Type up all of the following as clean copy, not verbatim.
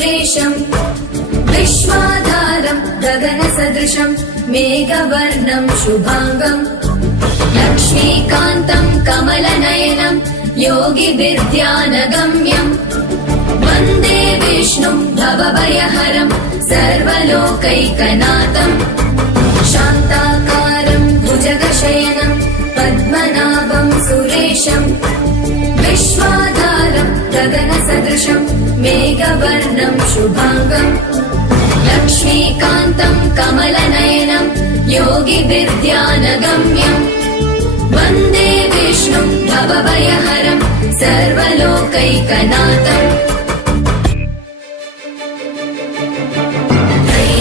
सुरेशम् विश्वाधारम् गगनसदृशम् मेघवर्णम् शुभाङ्गम् लक्ष्मीकान्तम् कमलनयनम् योगिविद्यानगम्यम् वन्दे विष्णुम् भवभयहरम् सर्वलोकैकनाथम् शान्ताकारम् भुजगशयनम् पद्मनाभम् सुरेशम् विश्वाधारम् गगनसदृशम् मेघवर्णम् शुभाङ्गम् लक्ष्मीकान्तम् कमलनयनम् योगिविद्यानगम्यम् वन्दे विष्णुम् भवभयहरम् सर्वलोकैकनाथम्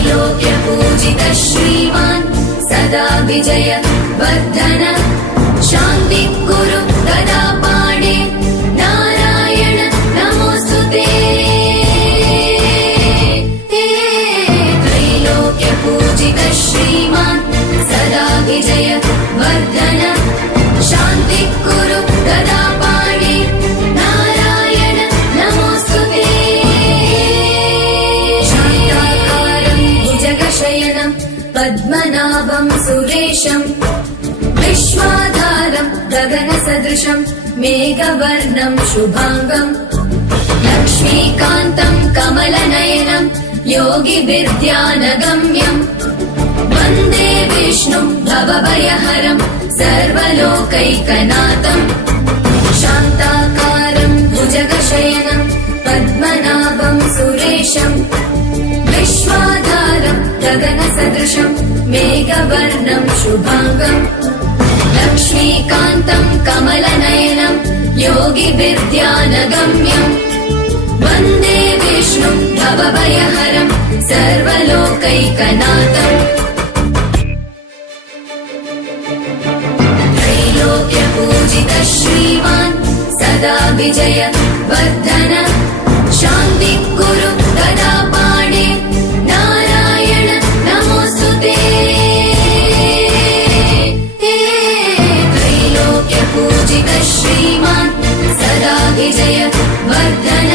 त्रैलोक्यपूजितः श्रीमान् सदा विजय वर्धन शान्तिः कुरु गदा पाणे नारायण नमोऽस्तुते त्रैलोक्यपूजितः श्रीमान् सदा विजय वर्धन शान्तिः कुरु गदा पाणे नारायण नमोऽस्तुते शान्ताकारम् भुजगशयनम् पद्मनाभम् सुरेशम् विश्वाधारम् गगनसदृशम् मेघवर्णम् शुभाङ्गम् लक्ष्मीकान्तम् कमलनयनम् योगिविद्यानगम्यम् वन्दे विष्णुम् भवभयहरम् सर्वलोकैकनाथम् शान्ताकारम् भुजगशयनम् पद्मनाभम् सुरेशम् विश्वाधारम् गगनसदृशम् मेघवर्णम् शुभाङ्गम् लक्ष्मीकान्तम् कमलनयनम् योगिविद्यानगम्यम् वन्दे विष्णुम् भवभयहरम् सर्वलोकैकनाथम् त्रैलोक्यपूजितः श्रीमान् सदा विजय वर्धन शान्तिः कुरु गदा पाणे नारायण नमोऽस्तुते त्रैलोक्यपूजितः श्रीमान् सदा विजय वर्धन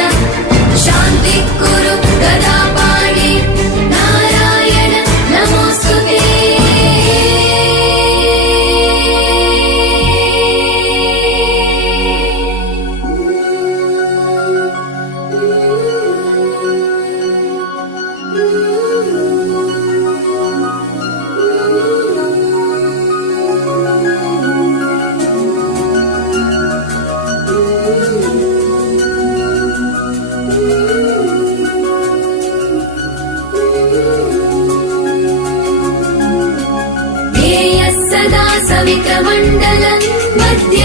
शान्तिः कुरु गदा पाणे नारायण नमोऽस्तुते सवित्रमण्डल मध्ये